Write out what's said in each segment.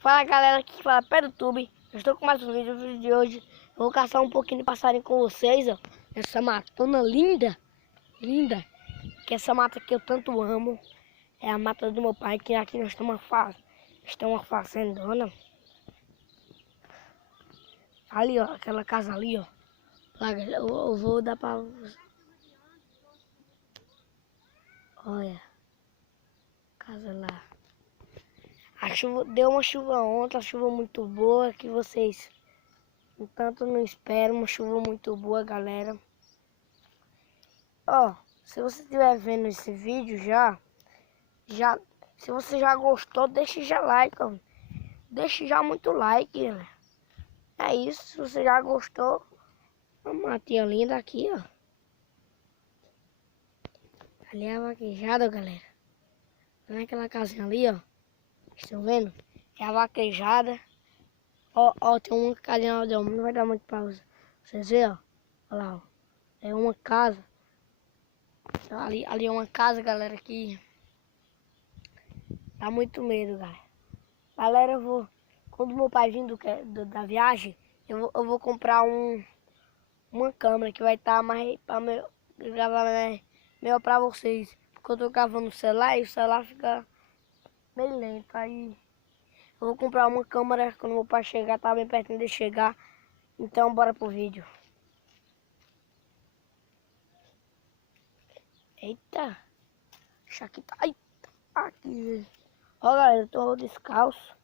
Fala galera, aqui fala PeroTube. Eu estou com mais um vídeo. O vídeo de hoje eu vou caçar um pouquinho de passarinho com vocês, ó. Essa matona linda, linda. Que essa mata que eu tanto amo. É a mata do meu pai, que aqui nós estamos uma fazendona. Ali, ó, aquela casa ali, ó. Lá, eu vou dar pra... Olha, casa lá. A chuva, deu uma chuva ontem, uma chuva muito boa, que vocês tanto não esperam, uma chuva muito boa, galera. Ó, se você estiver vendo esse vídeo se você já gostou, deixe já like, ó. Deixe já muito like, galera. É isso, se você já gostou, uma matinha linda aqui, ó. Ali é a vaquejada, galera. Naquela casinha ali, ó. Estão vendo? É a vaquejada. Ó, tem uma casinha ali, ó. Não vai dar muito pra vocês verem, ó. Olha lá, ó. É uma casa. Ali é uma casa, galera, que dá muito medo, galera. Galera, quando meu pai vir da viagem, eu vou comprar uma câmera que vai estar mais para gravar melhor para vocês. Porque eu tô gravando no celular e o celular fica meio lento. Aí eu vou comprar uma câmera quando meu pai chegar, tá bem pertinho de chegar. Então bora pro vídeo. Eita, isso aqui tá... Eita, aqui. Ó galera, eu tô descalço.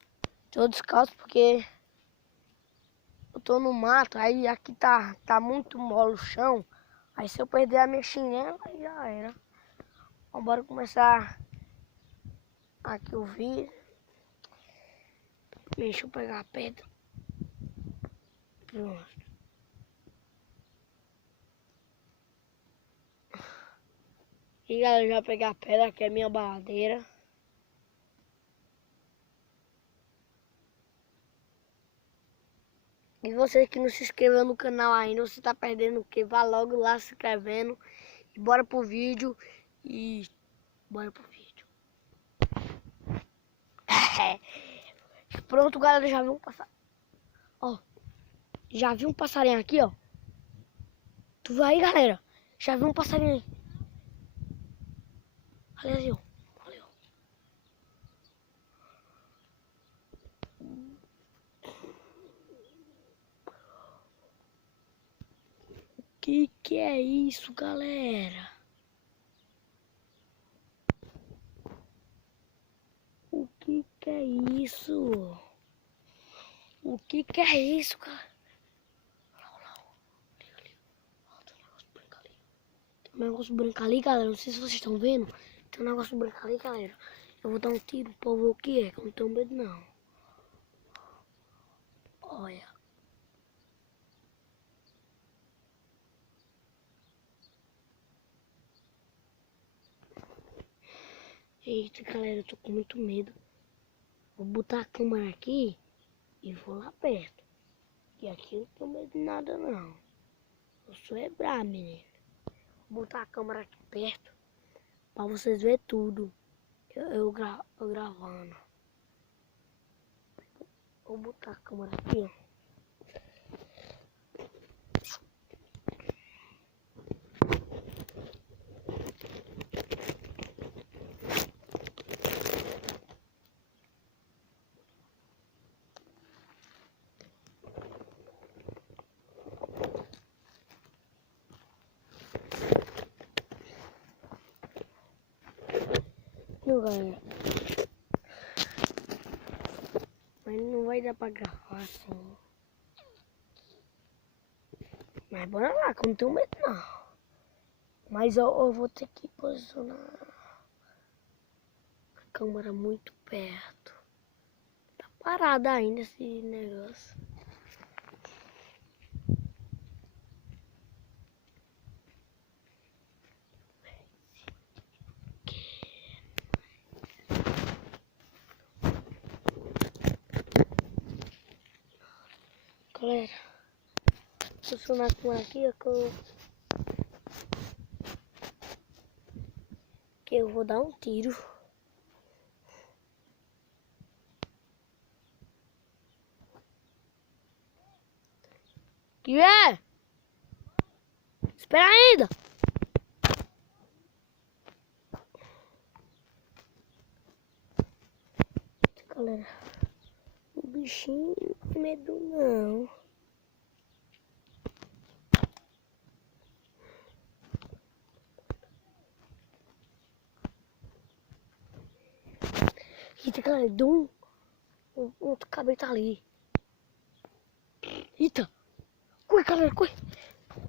Tô descalço porque eu tô no mato, aí aqui tá muito mole o chão. Aí se eu perder a minha chinela, aí já era. Então, bora começar aqui o vídeo. Deixa eu pegar a pedra. Pronto. E galera, já pegar a pedra, que é minha baladeira. E você que não se inscreveu no canal ainda, você tá perdendo o que? Vá logo lá se inscrevendo. E bora pro vídeo. E bora pro vídeo. Pronto, galera, já viu um passarinho. Ó, já viu um passarinho aqui, ó. Tu viu aí, galera? Já viu um passarinho aí? Olha ali, ó. Olha, ó. Que é isso, galera? O que é isso? O que é isso, cara? Olha lá. Ali. Ó, tem um negócio branco ali. Tem um negócio branco ali, galera. Não sei se vocês estão vendo. Tem um negócio branco ali, galera. Eu vou dar um tiro pra ver o que é, que eu não tenho medo, não. Olha. Eita, galera, eu tô com muito medo. Vou botar a câmera aqui e vou lá perto. E aqui eu não tenho medo de nada, não. Eu sou brabo, menino. Vou botar a câmera aqui perto pra vocês verem tudo. Eu gravando. Vou botar a câmera aqui, ó. Viu, galera? Mas não vai dar pra gravar assim. Mas bora lá, que eu não tenho medo, não. Mas eu vou ter que posicionar a câmera muito perto. Tá parada ainda esse negócio. Galera, posicionar a câmera aqui, ó, que eu vou dar um tiro. Que é? Espera ainda. Galera, o bichinho não tem medo não. Eita, galera, deu um outro cabelo tá ali. Eita! Corre, galera, corre!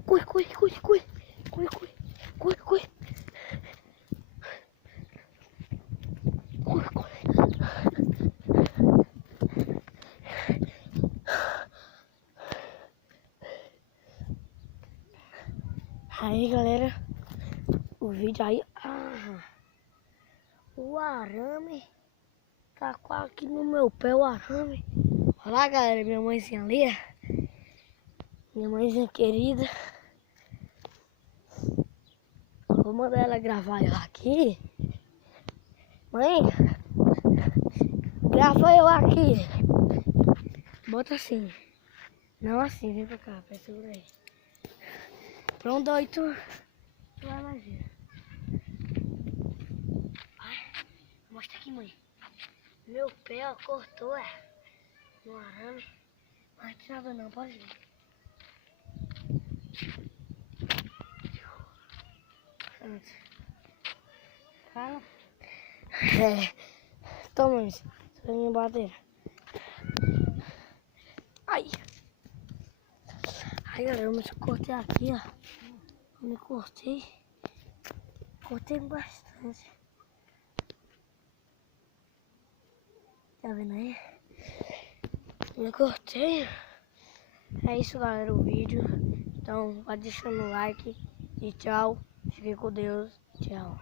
Corre, corre, corre, corre! Corre, corre, corre, corre! Corre, corre! Aí, galera, o vídeo aí... o arame tá quase aqui no meu pé, o arame. Olha lá, galera, minha mãezinha ali. Minha mãezinha querida. Vou mandar ela gravar eu aqui. Mãe, grava eu aqui. Bota assim. Não assim, vem pra cá, segura aí. Pronto, aí tu vai mais ver. Mostra aqui, mãe. Meu pé, ó, cortou, no arame. Mas não tem nada não, pode ver. Pronto. Fala. Toma isso. Você vai me bater. Ai. Ai, galera, mas eu cortei aqui, ó. Eu me cortei. Cortei bastante. Tá vendo aí? Me cortei. É isso, galera, o vídeo. Então, vai deixando o like. E tchau. Fiquem com Deus. Tchau.